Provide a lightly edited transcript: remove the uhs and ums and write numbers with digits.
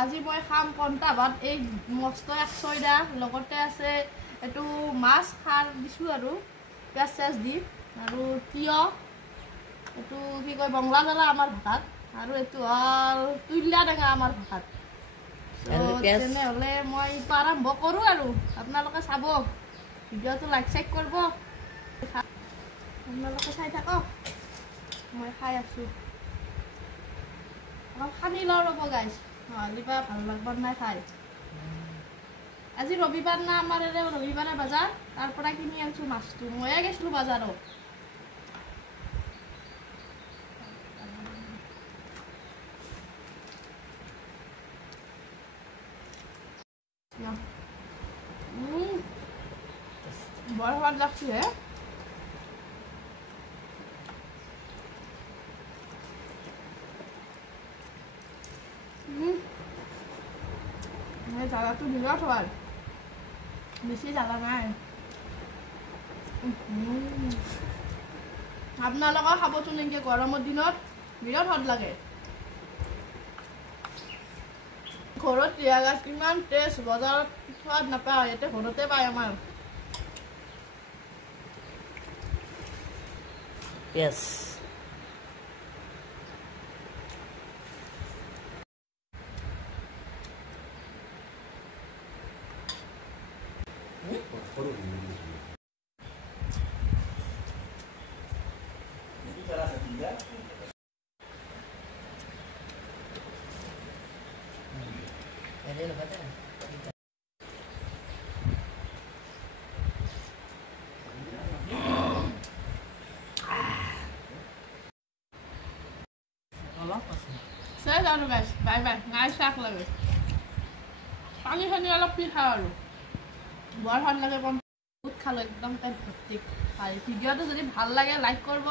আজি মই খাম কণ্টা ভাত এই মস্ত 100টা লগতে আছে এটু মাছ খাৰ দিছো আৰু পিয়াজ চিয়াজ দি আৰু তিয়হ এটু কি কয় বংলা জ্বালা আমাৰ ভাত আৰু এটু হল তুইলা টেঙা আমাৰ ভাত তেনেহ'লে মই আৰম্ভ কৰোঁ আৰু আপোনালোকে চাব ভিডিঅ'টো লাইক চাইক কৰিব আপোনালোকে চাই থাকক মই খাই আছোঁ অলপ সানি লওঁ ৰ'ব গাইছ নহ'লে বা ভাল লাগব নাই খাই আজি ৰবিবাৰ না আমাৰ ৰবিবাৰে বজাৰ তাৰ পৰা কিনি আনিছোঁ মাছটো ময়ে গৈছিলোঁ বজাৰত বৰ সোৱাদ লাগছে হে জ্বালাটো বিৰাট সোৱাদ বেছি জ্বালা নাই আপোনালোকে খাবচোন এনেকৈ গৰমৰ দিনত বিৰাট সোৱাদ লাগে ঘৰত ৰিয়া গাছ ইমান টেষ্ট বজাৰত সোৱাদ নাপায় ইয়াতে ঘৰতে পায় আমাৰ Yes. Saya tahu guys, bye ngai sak lagi. Pani alap piha aru. Bar hot lage kon, বহুত খালো একদম পেট ভর্তি। আর ভিডিওটা যদি ভালো লাগে লাইক করব।